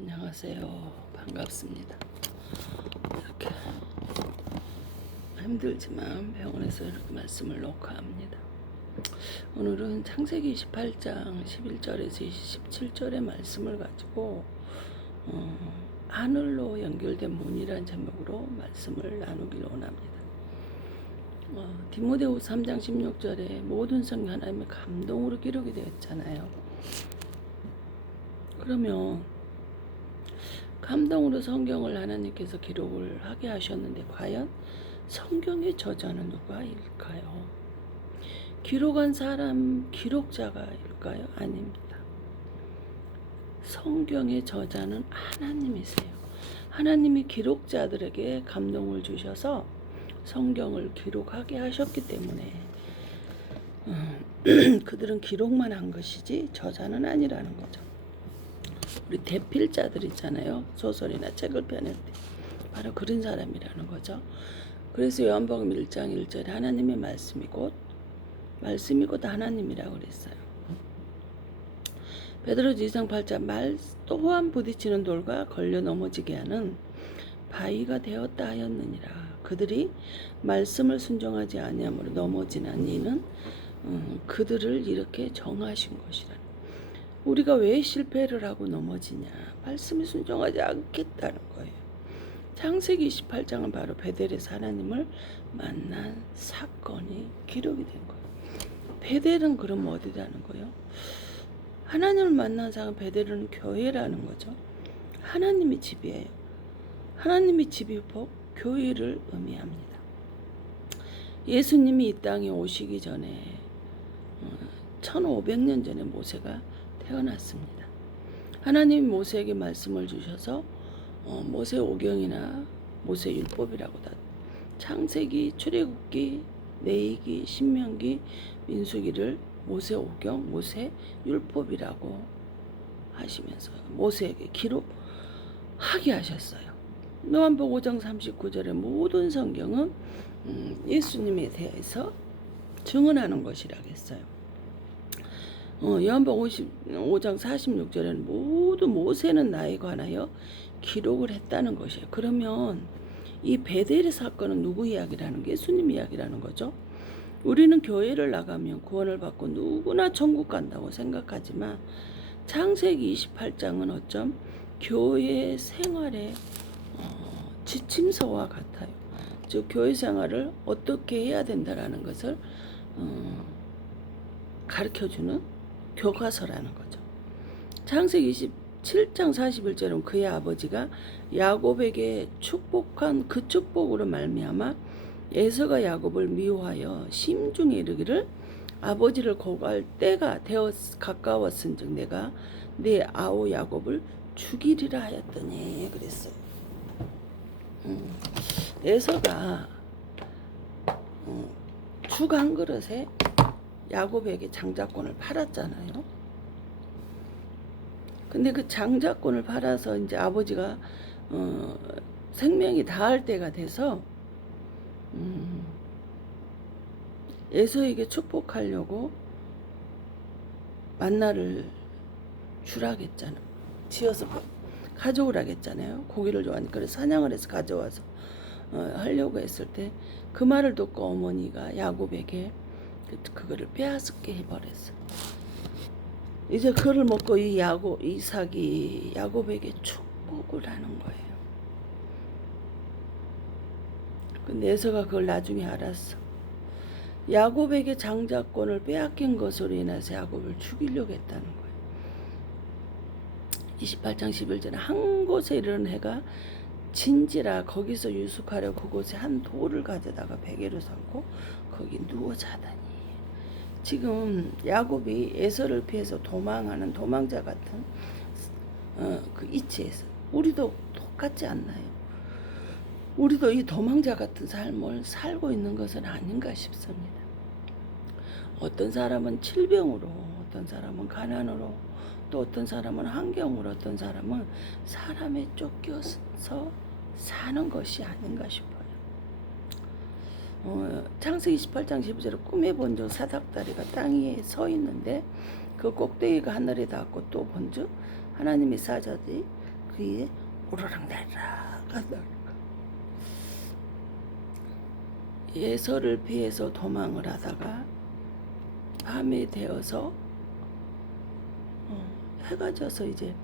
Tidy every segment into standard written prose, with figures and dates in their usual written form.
안녕하세요. 반갑습니다. 이렇게 힘들지만 병원에서 이렇게 말씀을 녹화합니다. 오늘은 창세기 28장 11절에서 27절의 말씀을 가지고 하늘로 연결된 문이라는 제목으로 말씀을 나누기를 원합니다. 디모데후서 3장 16절에 모든 성경 하나님의 감동으로 기록이 되었잖아요. 그러면 감동으로 성경을 하나님께서 기록을 하게 하셨는데 과연 성경의 저자는 누가일까요? 기록한 사람 기록자가일까요? 아닙니다. 성경의 저자는 하나님이세요. 하나님이 기록자들에게 감동을 주셔서 성경을 기록하게 하셨기 때문에 그들은 기록만 한 것이지 저자는 아니라는 거죠. 우리 대필자들 있잖아요. 소설이나 책을 펴낼 때 바로 그런 사람이라는 거죠. 그래서 요한복음 1장 1절에 하나님의 말씀이 곧 하나님이라고 그랬어요. 베드로전서 2장 8절 말 또한 부딪히는 돌과 걸려 넘어지게 하는 바위가 되었다 하였느니라. 그들이 말씀을 순종하지 아니함으로 넘어지는 이는 그들을 이렇게 정하신 것이라. 우리가 왜 실패를 하고 넘어지냐? 말씀에 순종하지 않겠다는 거예요. 창세기 28장은 바로 베델에서 하나님을 만난 사건이 기록이 된 거예요. 베델은 그럼 어디라는 거예요? 하나님을 만난 사람 베델은 교회라는 거죠. 하나님의 집이에요. 하나님의 집이 곧 교회를 의미합니다. 예수님이 이 땅에 오시기 전에 1500년 전에 모세가 태어났습니다. 하나님이 모세에게 말씀을 주셔서 모세 오경이나 모세 율법이라고 다 창세기, 출애굽기, 레위기, 신명기, 민수기를 모세 오경, 모세 율법이라고 하시면서 모세에게 기록하게 하셨어요. 요한복음 5장 39절의 모든 성경은 예수님에 대해서 증언하는 것이라고 했어요. 요한복음 5장 46절에는 모두 모세는 나에 관하여 기록을 했다는 것이에요. 그러면 이 베델의 사건은 누구 이야기라는 게 예수님 이야기라는 거죠. 우리는 교회를 나가면 구원을 받고 누구나 천국 간다고 생각하지만 창세기 28장은 어쩜 교회 생활의 지침서와 같아요. 즉 교회 생활을 어떻게 해야 된다라는 것을 가르쳐주는 교과서라는 거죠. 창세기 27장 41절은 그의 아버지가 야곱에게 축복한 그 축복으로 말미암아 에서가 야곱을 미워하여 심중에 이르기를 아버지를 고갈 때가 되어 가까웠은즉 내가 내 아우 야곱을 죽이리라 하였더니 그랬어요. 에서가 죽 한 그릇에 야곱에게 장자권을 팔았잖아요. 근데 그 장자권을 팔아서 이제 아버지가 생명이 다할 때가 돼서 에서에게 축복하려고 만나를 주라겠잖아요. 지어서 가져오라겠잖아요. 고기를 좋아하니까 그래서 사냥을 해서 가져와서 하려고 했을 때 그 말을 듣고 어머니가 야곱에게 그거를 빼앗게 해버렸어. 이제 그를 먹고 이삭이 야곱에게 축복을 하는 거예요. 근데 에서가 그걸 나중에 알았어. 야곱에게 장자권을 빼앗긴 것으로 인해서 야곱을 죽이려고 했다는 거예요. 28장 11절에 한 곳에 이르는 해가 진지라 거기서 유숙하려 그곳에 한 돌을 가져다가 베개로 삼고 거기 누워 자다니. 지금 야곱이 에서를 피해서 도망하는 도망자 같은 그 이치에서 우리도 똑같지 않나요? 우리도 이 도망자 같은 삶을 살고 있는 것은 아닌가 싶습니다. 어떤 사람은 질병으로, 어떤 사람은 가난으로, 또 어떤 사람은 환경으로, 어떤 사람은 사람에 쫓겨서 사는 것이 아닌가 싶어요. 창세기 28장 12절에 꿈에 본즉 사닥다리가 땅 위에 서 있는데 그 꼭대기가 하늘에 닿았고 또 본즉 하나님의 사자들이 그에 오르락내리락 한다. 예서를 피해서 도망을 하다가 밤이 되어서 해가 져서 이제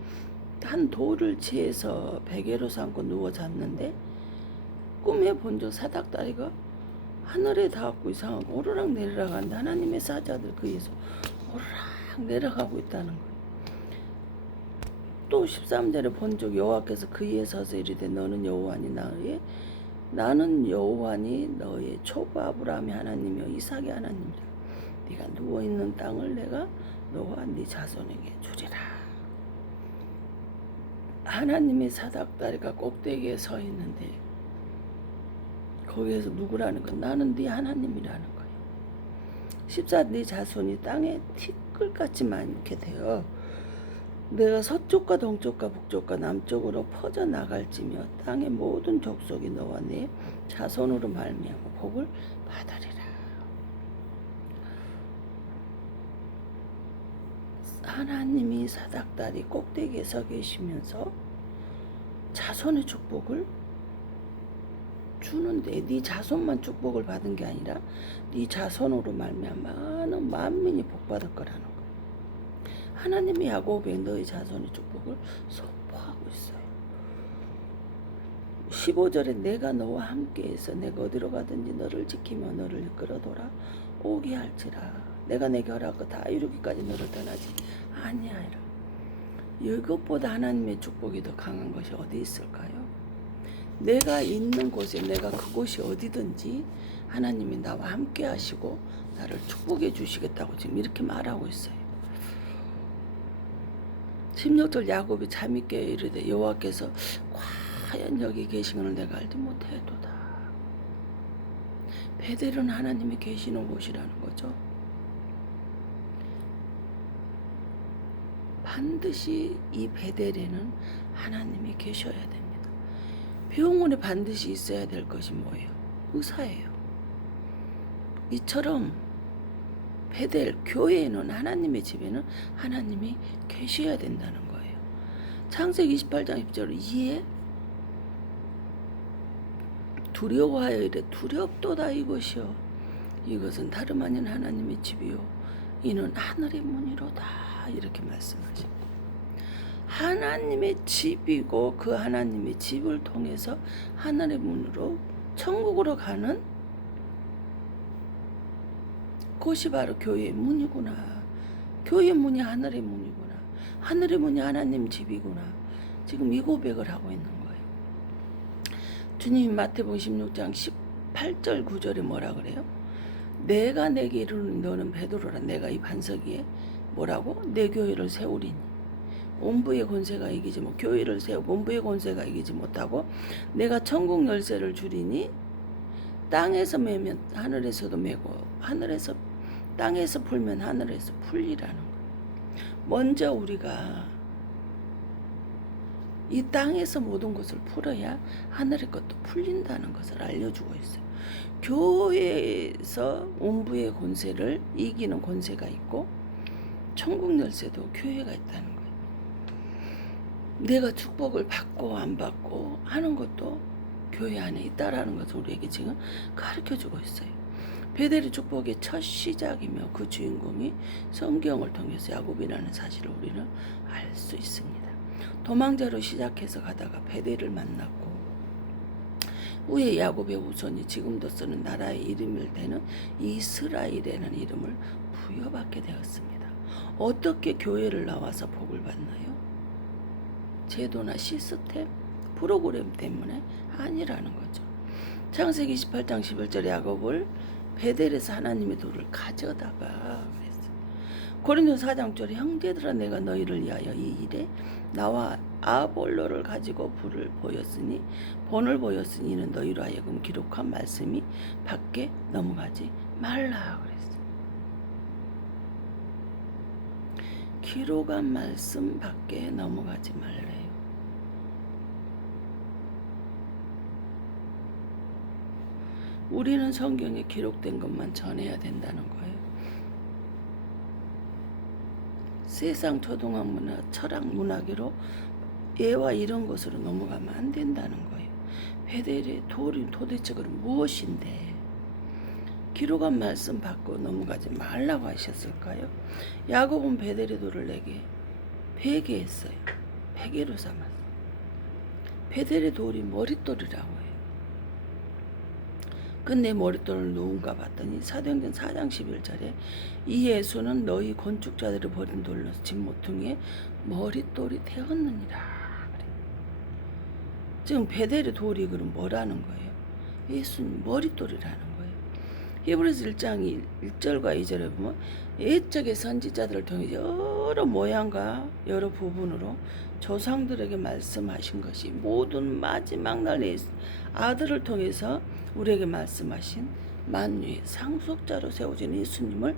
한 돌을 취해서 베개로 삼고 누워 잤는데 꿈에 본적 사닥다리가 하늘에 닿았고 이상하고 오르락 내리락 한다. 하나님의 사자들 그에서 오르락 내려가고 있다는 거예요. 또 13절에 본적 여호와께서 그에 서서 이르되 너는 여호와니 나는 여호와니 너의 초부 아브라함의 하나님이요 이삭의 하나님이라. 네가 누워있는 땅을 내가 너와 네 자손에게 주리라. 하나님의 사닥다리가 꼭대기에 서 있는데 거기에서 누구라는 건 나는 네 하나님이라는 거예요. 14 네 자손이 땅에 티끌같이 많게 되어 내가 서쪽과 동쪽과 북쪽과 남쪽으로 퍼져 나갈지며 땅의 모든 족속이 너와 네 자손으로 말미암아 복을 받으리라. 하나님이 사닥다리 꼭대기에 서 계시면서 자손의 축복을 주는데 네 자손만 축복을 받은 게 아니라 네 자손으로 말미암아 많은 만민이 복받을 거라는 거예요. 하나님이 야곱의 너의 자손의 축복을 선포하고 있어요. 15절에 내가 너와 함께해서 내가 어디로 가든지 너를 지키며 너를 이끌어도라 오게 할지라. 내가 내게 허락하고 다 이루기까지 너를 떠나지 아니하리라. 이것보다 하나님의 축복이 더 강한 것이 어디 있을까요? 내가 있는 곳에 내가 그곳이 어디든지 하나님이 나와 함께 하시고 나를 축복해 주시겠다고 지금 이렇게 말하고 있어요. 16절 야곱이 잠이 깨어 이르되 여호와께서 과연 여기 계시기를 내가 알지 못해도다. 베델은 하나님이 계시는 곳이라는 거죠. 반드시 이 베델에는 하나님이 계셔야 됩니다. 병원에 반드시 있어야 될 것이 뭐예요? 의사예요. 이처럼 베델 교회에는 하나님의 집에는 하나님이 계셔야 된다는 거예요. 창세기 28장 10절 이에 두려워하여 이래 두렵도다 이것이요 이것은 다름 아닌 하나님의 집이요 이는 하늘의 문이로다 이렇게 말씀하십니다. 하나님의 집이고 그 하나님의 집을 통해서 하늘의 문으로 천국으로 가는 그것이 바로 교회의 문이구나. 교회의 문이 하늘의 문이구나. 하늘의 문이 하나님 집이구나. 지금 이 고백을 하고 있는 거예요. 주님이 마태복음 16장 18절 9절에 뭐라 그래요? 내가 내게 이르노니 너는 베드로라. 내가 이 반석 위에 뭐라고? 내 교회를 세우리니. 온부의 권세가 이기지 못 교회를 세우고 온부의 권세가 이기지 못하고 내가 천국 열쇠를 주리니 땅에서 매면 하늘에서도 매고 하늘에서 땅에서 풀면 하늘에서 풀리라는 거예요. 먼저 우리가 이 땅에서 모든 것을 풀어야 하늘의 것도 풀린다는 것을 알려주고 있어요. 교회에서 온부의 권세를 이기는 권세가 있고 천국 열쇠도 교회가 있다는 거예요. 내가 축복을 받고 안 받고 하는 것도 교회 안에 있다라는 것을 우리에게 지금 가르쳐주고 있어요. 베델의 축복의 첫 시작이며 그 주인공이 성경을 통해서 야곱이라는 사실을 우리는 알 수 있습니다. 도망자로 시작해서 가다가 베델을 만났고 후에 야곱의 후손이 지금도 쓰는 나라의 이름을 대는 이스라엘이라는 이름을 부여받게 되었습니다. 어떻게 교회를 나와서 복을 받나요? 제도나 시스템, 프로그램 때문에 아니라는 거죠. 창세기 28장 11절에 야곱을 베델에서 하나님의 돌을 가져다가 그랬어요. 고린도서 4장 9절에 형제들아 내가 너희를 위하여 이 일에 나와 아볼로를 가지고 본을 보였으니 이는 너희로 하여금 기록한 말씀이 밖에 넘어가지 말라 그랬어요. 기록한 말씀 밖에 넘어가지 말래요. 우리는 성경에 기록된 것만 전해야 된다는 거예요. 세상 초등학 문화, 철학 문화계로 예와 이런 것으로 넘어가면 안 된다는 거예요. 베델의 돌이 도대체 그럼 무엇인데 기록한 말씀 받고 넘어가지 말라고 하셨을까요? 야곱은 베델의 돌을 내게 베개했어요. 베개로 삼았어요. 베델의 돌이 머릿돌이라고 해요. 근데 머릿돌을 누군가 봤더니 사도행전 4장 11절에 이 예수는 너희 건축자들을 버린 돌로 집 모퉁이에 머릿돌이 되었느니라. 그래. 지금 베델의 돌이 그럼 뭐라는 거예요? 예수님 머릿돌이라는 거예요. 히브리서 1장 1절과 2절에 보면 옛적의 선지자들을 통해 여러 모양과 여러 부분으로 조상들에게 말씀하신 것이 모든 마지막 날의 아들을 통해서 우리에게 말씀하신 만유의 상속자로 세워진 예수님을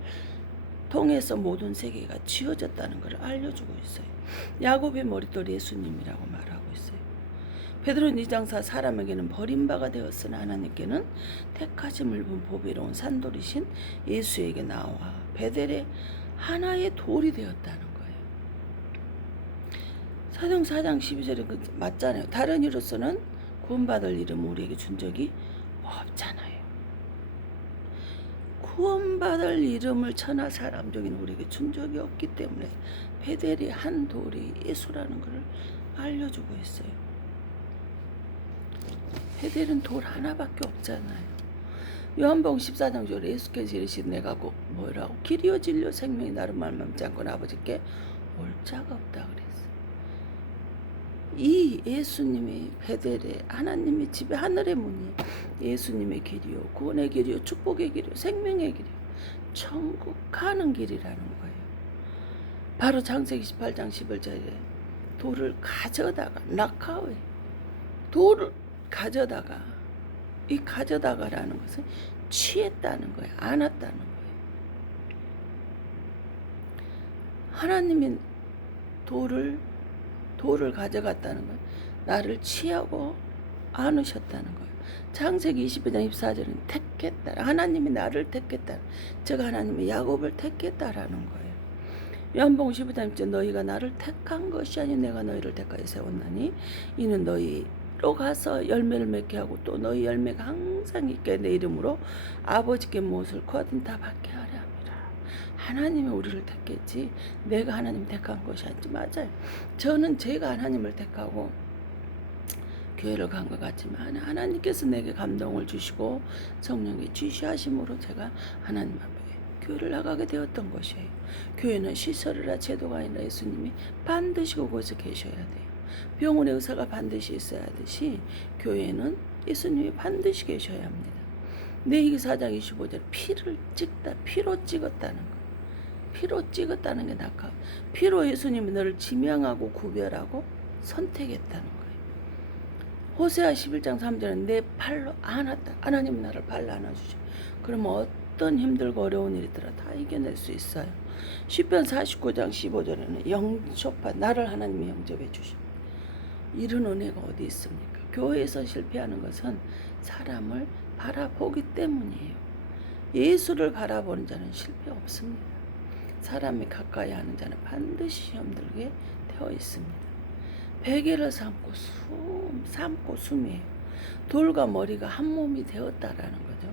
통해서 모든 세계가 지어졌다는 것을 알려주고 있어요. 야곱의 머릿돌 예수님이라고 말하고 있어요. 베드로는 2장4 사람에게는 버림바가 되었으나 하나님께는 택하심을 입은 보배로운 산돌이신 예수에게 나와 베델의 하나의 돌이 되었다는 거예요. 사도행 4장 12절에 맞잖아요. 다른 이로서는 구원받을 이름 우리에게 준 적이 없잖아요. 구원받을 이름을 천하 사람 중에 우리에게 준 적이 없기 때문에 베델의 한 돌이 예수라는 것을 알려주고 있어요. 베델은 돌 하나밖에 없잖아요. 요한복음 14장 9절에 예수께서 이르시되 내가 곧 뭐라고 길이요 진리요 생명이 나를 말미암지 않고는 아버지께 올 자가 없다 그랬어요. 이 예수님이 베델의 하나님의 집에 하늘의 문이 예수님의 길이요 구원의 길이요 축복의 길이요 생명의 길이요 천국 가는 길이라는 거예요. 바로 창세기 18장 11절에 돌을 가져다가 낙하의 돌을 가져다가 이 가져다가라는 것은 취했다는 거예요. 안았다는 거예요. 하나님이 돌을 가져갔다는 거예요. 나를 취하고 안으셨다는 거예요. 창세기 22장 24절은 택했다. 하나님이 나를 택했다. 즉 하나님이 야곱을 택했다라는 거예요. 요한복음 15장 1절 너희가 나를 택한 것이 아니 내가 너희를 택하여 세웠나니 이는 너희로 가서 열매를 맺게 하고 또 너희 열매가 항상 있게 내 이름으로 아버지께 무엇을 구하든 다 받게 하려 합니다. 하나님이 우리를 택했지 내가 하나님 택한 것이 아니지. 맞아요. 저는 제가 하나님을 택하고 교회를 간 것 같지만 하나님께서 내게 감동을 주시고 성령의 지시하심으로 제가 하나님 앞에 교회를 나가게 되었던 것이에요. 교회는 시설이라 제도가 아니라 예수님이 반드시 그곳에 계셔야 돼요. 병원에 의사가 반드시 있어야 하듯이 교회는 예수님이 반드시 계셔야 합니다. 레위기 4장 25절 피를 찍다. 피로 찍었다는 거. 피로 찍었다는 게 낙하. 피로 예수님이 너를 지명하고 구별하고 선택했다는 거예요. 호세아 11장 3절은 내 팔로 안았다. 하나님 나를 발로 안아주죠. 그러면 어떤 힘들고 어려운 일이 들어 다 이겨낼 수 있어요. 시편 49장 15절에는 영접하 나를 하나님이 영접해 주십니다. 이런 은혜가 어디 있습니까? 교회에서 실패하는 것은 사람을 바라보기 때문이에요. 예수를 바라보는 자는 실패 없습니다. 사람이 가까이 하는 자는 반드시 힘들게 되어 있습니다. 베개를 삼고 숨이에요. 돌과 머리가 한 몸이 되었다라는 거죠.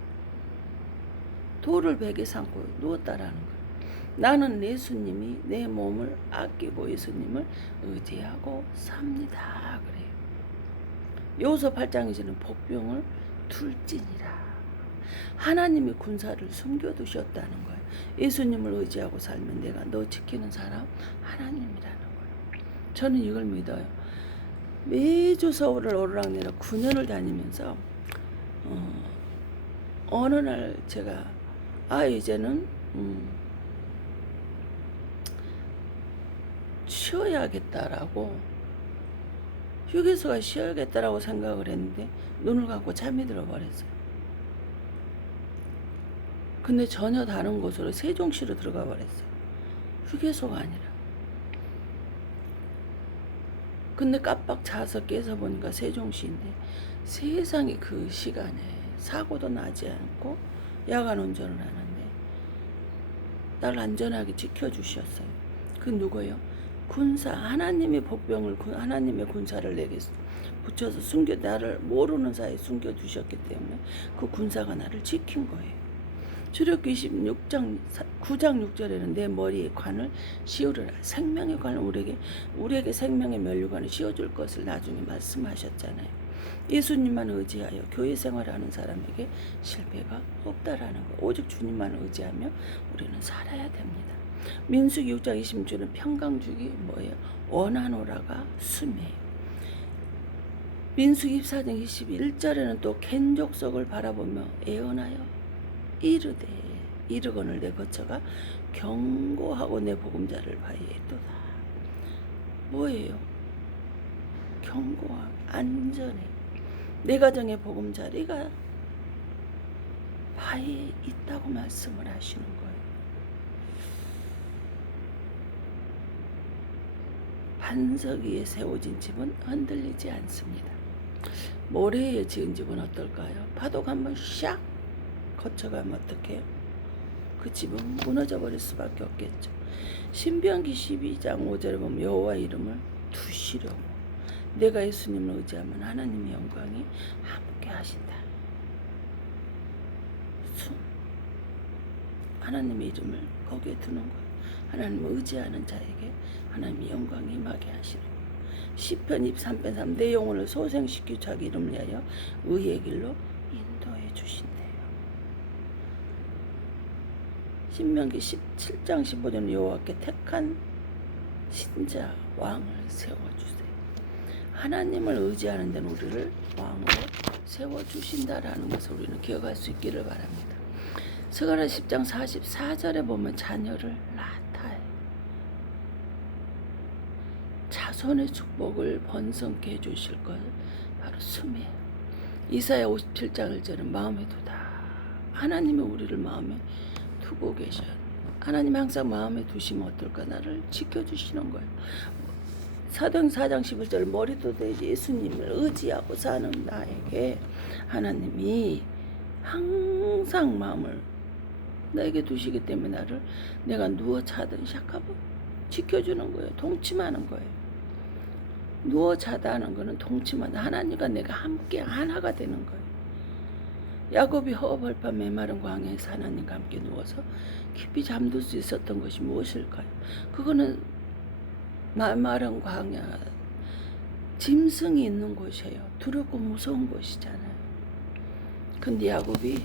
돌을 베개 삼고 누웠다라는 거예요. 나는 예수님이 내 몸을 아끼고 예수님을 의지하고 삽니다. 그래요. 요소 8장에서는 복병을 둘지니라. 하나님이 군사를 숨겨두셨다는 거예요. 예수님을 의지하고 살면 내가 너 지키는 사람 하나님이라는 거예요. 저는 이걸 믿어요. 매주 서울을 오르락내리락 9년을 다니면서 어느 날 제가 이제는 쉬어야겠다라고 휴게소가 쉬어야겠다라고 생각을 했는데 눈을 감고 잠이 들어버렸어요. 근데 전혀 다른 곳으로 세종시로 들어가 버렸어요. 휴게소가 아니라. 근데 깜빡 자서 깨서 보니까 세종시인데 세상에 그 시간에 사고도 나지 않고 야간 운전을 하는데 날 안전하게 지켜주셨어요. 그 누구예요? 군사 하나님의 복병을 하나님의 군사를 내게 붙여서 숨겨 나를 모르는 사이에 숨겨 두셨기 때문에 그 군사가 나를 지킨 거예요. 출애굽기 26장 9장 6절에는 내 머리에 관을 씌우리라. 생명의 관을 우리에게 생명의 면류관을 씌워줄 것을 나중에 말씀하셨잖아요. 예수님만 의지하여 교회 생활하는 사람에게 실패가 없다라는 거. 오직 주님만 의지하며 우리는 살아야 됩니다. 민수기 6장 26절은 평강주기 뭐예요? 원하노라가 숨이에요. 민수기 24장 21절에는 또 겐족속을 바라보며 애언하여 이르거늘 내 거처가 경고하고 내 보금자를 바위에 둬다. 뭐예요? 경고함, 안전해. 내 가정의 보금자리가 바위에 있다고 말씀을 하시는 거예요. 반석 위에 세워진 집은 흔들리지 않습니다. 모래에 지은 집은 어떨까요? 파도가 한번 샥 거쳐가면 어떡해요? 그 집은 무너져 버릴 수밖에 없겠죠. 신명기 12장 5절에 보면 여호와 이름을 두시려고. 내가 예수님을 의지하면 하나님의 영광이 함께 하신다. 하나님의 이름을 거기에 두는 거예요. 하나님을 의지하는 자에게 하나님의 영광이 임하게 하시는 거예요. 시편 23편 3 내 영혼을 소생시켜 자기 이름을 위하여 의의 길로 인도해 주신대요. 신명기 17장 15절 여호와께 택한 신자 왕을 세워주세요. 하나님을 의지하는 데는 우리를 왕으로 세워주신다라는 것을 우리는 기억할 수 있기를 바랍니다. 스가랴 10장 44절에 보면 자녀를 낳다해 자손의 축복을 번성케 해주실 것 바로 숨이에요. 이사야 57장 1절은 마음에 두다. 하나님이 우리를 마음에 두고 계셔요. 하나님 항상 마음에 두시면 어떨까? 나를 지켜주시는 거예요. 사도행 4장 11절 머리도 되지 예수님을 의지하고 사는 나에게 하나님이 항상 마음을 나에게 두시기 때문에 나를 내가 누워 자든 샥하고 지켜주는 거예요. 동침하는 거예요. 누워 자다 하는 거는 동침하는 하나님과 내가 함께 하나가 되는 거예요. 야곱이 허벌판 메마른 광야에서 하나님과 함께 누워서 깊이 잠들 수 있었던 것이 무엇일까요? 그거는 메마른 광야, 짐승이 있는 곳이에요. 두렵고 무서운 곳이잖아요. 근데 야곱이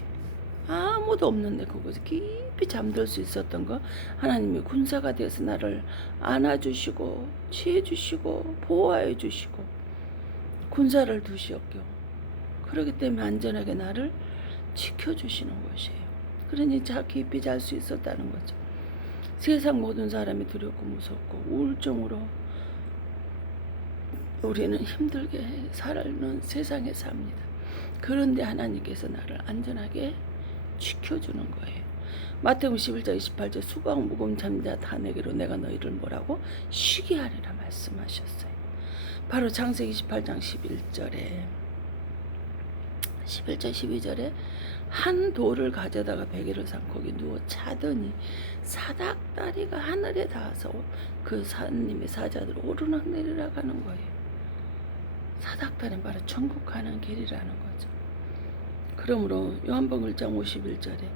아무도 없는데 그곳에 깊이 잠들 수 있었던 거 하나님이 군사가 되어서 나를 안아주시고 취해주시고 보호해 주시고 군사를 두시었고 그렇기 때문에 안전하게 나를 지켜주시는 것이에요. 그러니 깊이 잘 수 있었다는 거죠. 세상 모든 사람이 두렵고 무섭고 우울증으로 우리는 힘들게 살는 세상에 삽니다. 그런데 하나님께서 나를 안전하게 지켜주는 거예요. 마태복음 11장 28절 수고하고 무거운 잠자 다 내게로 내가 너희를 뭐라고 쉬게 하리라 말씀하셨어요. 바로 창세기 28장 11절 12절에 한 돌을 가져다가 베개를 삼고 거기 누워 자더니 사닥다리가 하늘에 닿아서 그 하나님의 사자들 오르락내리락 하는 거예요. 사닥다리는 바로 천국 가는 길이라는 거죠. 그러므로 요한복음 1장 51절에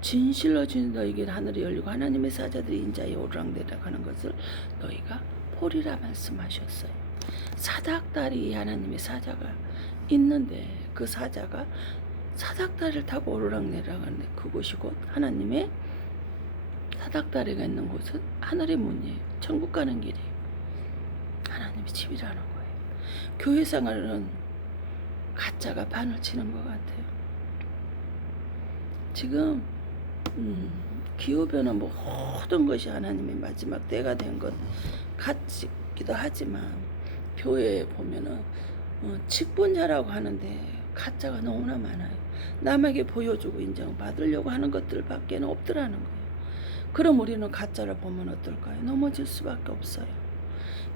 진실로 진 너희에게 하늘이 열리고 하나님의 사자들이 인자에 오르락내리락 하는 것을 너희가 보리라 말씀하셨어요. 사닥다리 하나님의 사자가 있는데 그 사자가 사닥다리를 타고 오르락내리락 하는데 그곳이 곧 하나님의 사닥다리가 있는 곳은 하늘의 문이에요. 천국 가는 길이에요. 하나님의 집이라는 거예요. 교회 생활은 가짜가 판을 치는 것 같아요. 지금 기후변화 모든 것이 하나님의 마지막 때가 된 것 같기도 하지만 교회에 보면은 직분자라고 하는데 가짜가 너무나 많아요. 남에게 보여주고 인정받으려고 하는 것들밖에 없더라는 거예요. 그럼 우리는 가짜를 보면 어떨까요? 넘어질 수밖에 없어요.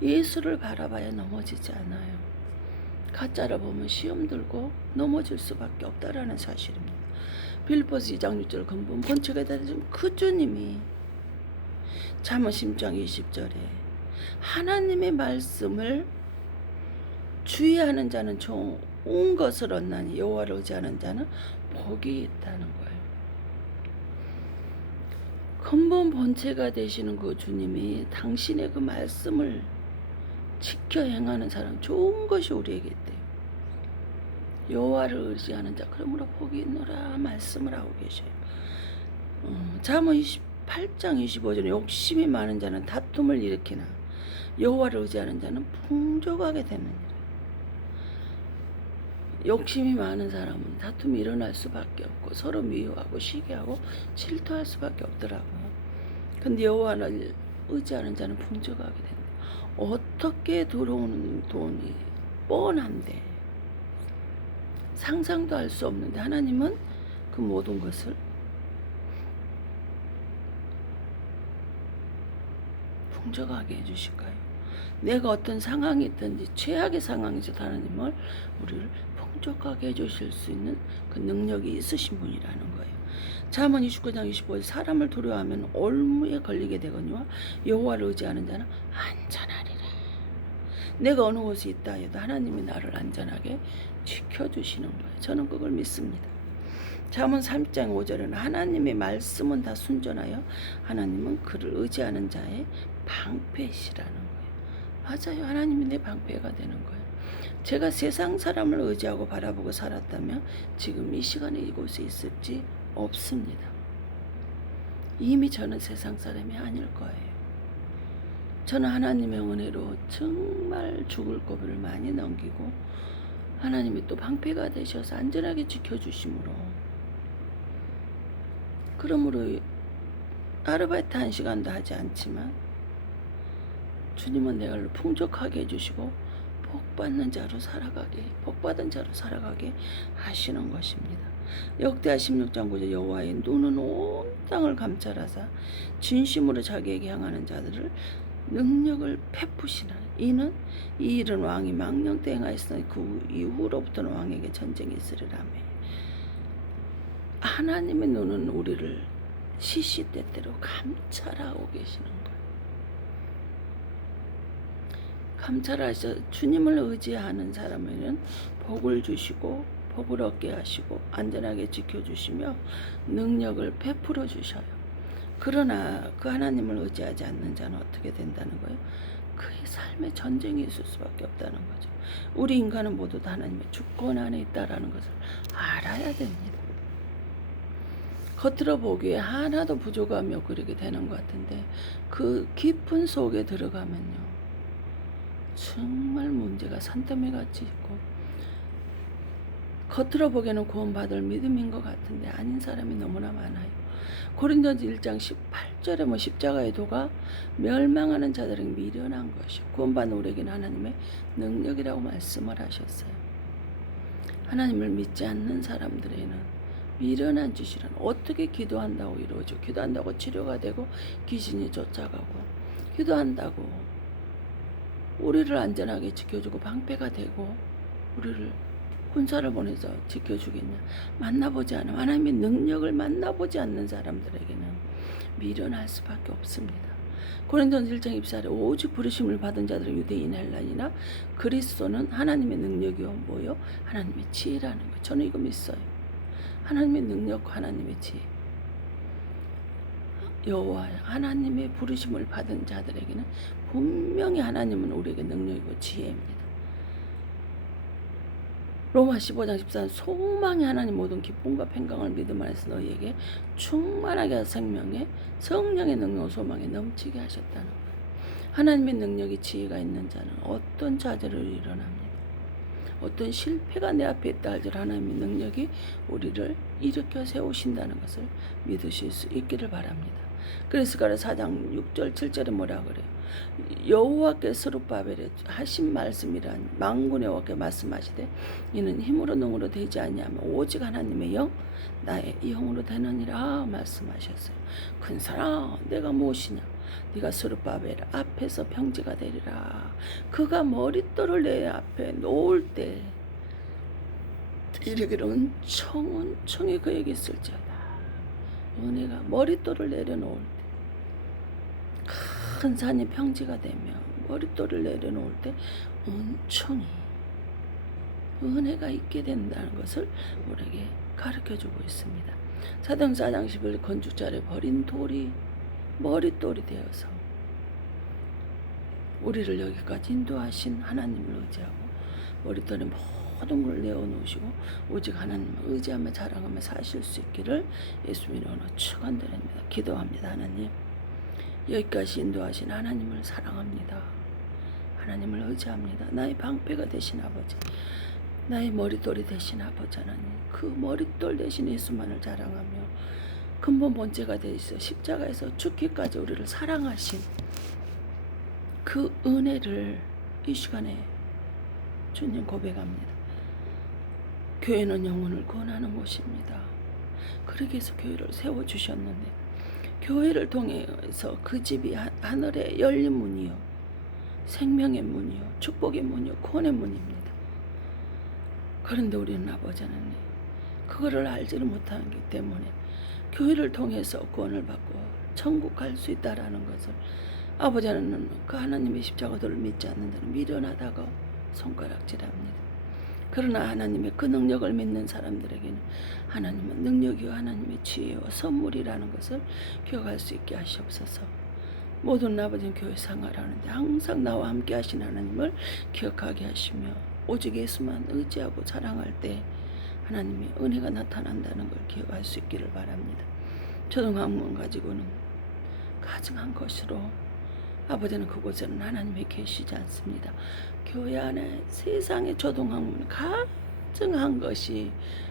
예수를 바라봐야 넘어지지 않아요. 가짜를 보면 시험 들고 넘어질 수밖에 없다라는 사실입니다. 빌립보서 2장 6절 근본 본척에 달해진 그 주님이 잠언 10장 20절에 하나님의 말씀을 주의하는 자는 좋은 것을 얻나니 여호와를 의지하는 자는 복이 있다는 거예요. 근본 본체가 되시는 그 주님이 당신의 그 말씀을 지켜 행하는 사람, 좋은 것이 우리에게 있대요. 여호와를 의지하는 자 그러므로 복이 있노라 말씀을 하고 계셔요. 잠언 28장 25절에 욕심이 많은 자는 다툼을 일으키나 여호와를 의지하는 자는 풍족하게 되느니라. 욕심이 많은 사람은 다툼이 일어날 수밖에 없고 서로 미워하고 시기하고 질투할 수밖에 없더라고요. 근데 여호와를 의지하는 자는 풍족하게 된다. 어떻게 들어오는 돈이 뻔한데 상상도 할 수 없는데 하나님은 그 모든 것을 풍족하게 해주실까요? 내가 어떤 상황이 있든지 최악의 상황에서 하나님을 우리를 풍족하게 해주실 수 있는 그 능력이 있으신 분이라는 거예요. 잠언 29장 25절 사람을 두려워하면 올무에 걸리게 되거니와 여호와를 의지하는 자는 안전하리라. 내가 어느 곳에 있다 해도 하나님이 나를 안전하게 지켜주시는 거예요. 저는 그걸 믿습니다. 잠언 3장 5절에는 하나님의 말씀은 다 순전하여 하나님은 그를 의지하는 자의 방패시라는 거예요. 맞아요. 하나님이 내 방패가 되는 거예요. 제가 세상 사람을 의지하고 바라보고 살았다면 지금 이 시간에 이곳에 있을지 없습니다. 이미 저는 세상 사람이 아닐 거예요. 저는 하나님의 은혜로 정말 죽을 고비를 많이 넘기고 하나님이 또 방패가 되셔서 안전하게 지켜주심으로 그러므로 아르바이트 1시간도 하지 않지만 주님은 내가 풍족하게 해주시고 복받는 자로 살아가게 복받은 자로 살아가게 하시는 것입니다. 역대하 16장 9절 여호와의 눈은 온 땅을 감찰하사 진심으로 자기에게 향하는 자들을 능력을 베푸시나 이는 이 일은 왕이 망령 때 행하였으니 그 이후로부터는 왕에게 전쟁이 있으리라며. 하나님의 눈은 우리를 시시때때로 감찰하고 계시는 거예요. 감찰하셔 주님을 의지하는 사람에는 복을 주시고 복을 얻게 하시고 안전하게 지켜주시며 능력을 베풀어 주셔요. 그러나 그 하나님을 의지하지 않는 자는 어떻게 된다는 거예요? 그의 삶에 전쟁이 있을 수밖에 없다는 거죠. 우리 인간은 모두 다 하나님의 주권 안에 있다는 것을 알아야 됩니다. 겉으로 보기에 하나도 부족함이 없고 그렇게 되는 것 같은데 그 깊은 속에 들어가면요 정말 문제가 산더미같이 있고 겉으로 보기에는 구원받을 믿음인 것 같은데 아닌 사람이 너무나 많아요. 고린도전서 1장 18절에 십자가의 도가 멸망하는 자들에게 미련한 것이요 구원받는 우리에게는 하나님의 능력이라고 말씀을 하셨어요. 하나님을 믿지 않는 사람들에게는 미련한 짓이란 어떻게 기도한다고 이루어져 기도한다고 치료가 되고 귀신이 쫓아가고 기도한다고 우리를 안전하게 지켜주고 방패가 되고 우리를 군사를 보내서 지켜주겠냐. 만나보지 않으면 하나님의 능력을 만나보지 않는 사람들에게는 미련할 수밖에 없습니다. 고린도전서 1장 24절에 오직 부르심을 받은 자들은 유대인 헬라이나 그리스도는 하나님의 능력이요 뭐요? 하나님의 지혜라는 거예요. 저는 이거 믿어요. 하나님의 능력과 하나님의 지혜. 여호와 하나님의 부르심을 받은 자들에게는 분명히 하나님은 우리에게 능력이고 지혜입니다. 로마 15장 14절 소망이 하나님 모든 기쁨과 평강을 믿음 안에서 너희에게 충만하게 하사 생명에 성령의 능력 소망에 넘치게 하셨다는 거예요. 하나님의 능력이 지혜가 있는 자는 어떤 자들을 일어납니다. 어떤 실패가 내 앞에 있다 할지라도 하나님의 능력이 우리를 일으켜 세우신다는 것을 믿으실 수 있기를 바랍니다. 그래서 가라 4장 6절 7절에 뭐라 그래요? 여호와께서 스룹바벨에 하신 말씀이란 만군의 여호와께 말씀하시되 이는 힘으로 능으로 되지 아니하며 오직 하나님의 영 나의 영으로 되느니라 말씀하셨어요. 큰 사람 내가 무엇이냐? 네가 스룹바벨 앞에서 평지가 되리라. 그가 머릿돌을 내 앞에 놓을 때 이르기를 은총이 그에게 있을지어다. 은혜가 머릿돌을 내려놓을 때 큰 산이 평지가 되며 머릿돌을 내려놓을 때 은총이 은혜가 있게 된다는 것을 우리에게 가르쳐주고 있습니다. 사도행전 4장 11 건축자를 버린 돌이 머릿돌이 되어서 우리를 여기까지 인도하신 하나님을 의지하고 머릿돌에 모든 걸 내어놓으시고 오직 하나님을 의지하며 자랑하며 사실 수 있기를 예수님의 이름으로 축원드립니다. 기도합니다. 하나님, 여기까지 인도하신 하나님을 사랑합니다. 하나님을 의지합니다. 나의 방패가 되신 아버지, 나의 머릿돌이 되신 아버지 하나님, 그 머릿돌 대신 예수만을 자랑하며 근본 본체가 되어서 십자가에서 죽기까지 우리를 사랑하신 그 은혜를 이 시간에 주님 고백합니다. 교회는 영혼을 구원하는 곳입니다. 그러기 위해서 교회를 세워주셨는데 교회를 통해서 그 집이 하늘의 열린 문이요, 생명의 문이요, 축복의 문이요, 구원의 문입니다. 그런데 우리는 아버지 하나님, 그거를 알지를 못하기 때문에 교회를 통해서 구원을 받고 천국 갈 수 있다라는 것을 아버지 하나님은 그 하나님의 십자가도를 믿지 않는다는 미련하다고 손가락질합니다. 그러나 하나님의 그 능력을 믿는 사람들에게는 하나님은 능력이요 하나님의 지혜와 선물이라는 것을 기억할 수 있게 하시옵소서. 모든 아버지는 교회 생활하는데 항상 나와 함께 하신 하나님을 기억하게 하시며 오직 예수만 의지하고 자랑할 때 하나님의 은혜가 나타난다는 걸 기억할 수 있기를 바랍니다. 초등학문 가지고는 가증한 것으로 아버지는 그곳에는 하나님이 계시지 않습니다. 교회 안에 세상의 초등학문이 가증한 것이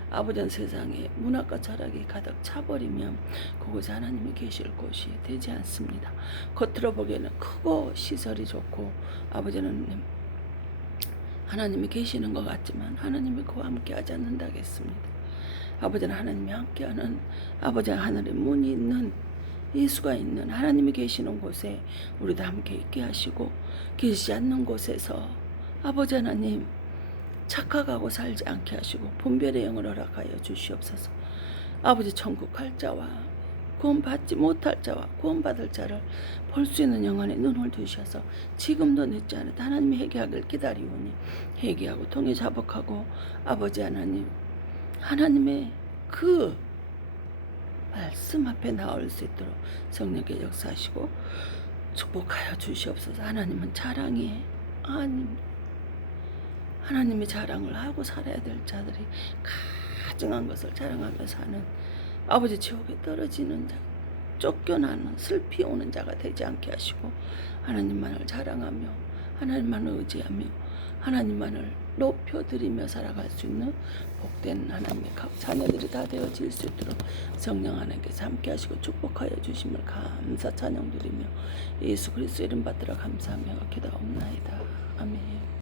아버지는 세상에 문학과 철학이 가득 차버리면 그곳에 하나님이 계실 곳이 되지 않습니다. 겉으로 보기에는 크고 시설이 좋고 아버지는 하나님이 계시는 것 같지만 하나님이 그와 함께 하지 않는다겠습니다. 아버지는 하나님이 함께하는 아버지 하늘의 문이 있는 예수가 있는 하나님이 계시는 곳에 우리도 함께 있게 하시고 계시지 않는 곳에서 아버지 하나님 착각하고 살지 않게 하시고 분별의 영을 허락하여 주시옵소서. 아버지 천국 갈 자와 구원받지 못할 자와 구원받을 자를 볼 수 있는 영혼의 눈을 두셔서 지금도 늦지 않았다 하나님이 회개하길 기다리오니 회개하고 통해 자복하고 아버지 하나님 하나님의 그 말씀 앞에 나올 수 있도록 성령께 역사하시고 축복하여 주시옵소서. 하나님은 자랑이 아닙니다. 하나님의 자랑을 하고 살아야 될 자들이 가증한 것을 자랑하며 사는 아버지 지옥에 떨어지는 자, 쫓겨나는 슬피 오는 자가 되지 않게 하시고 하나님만을 자랑하며 하나님만을 의지하며 하나님만을 높여드리며 살아갈 수 있는 복된 하나님의 자녀들이 다 되어질 수 있도록 성령 하나님께서 함께 하시고 축복하여 주심을 감사 찬양드리며 예수 그리스도 이름 받들어 감사하며 기도옵나이다. 아멘.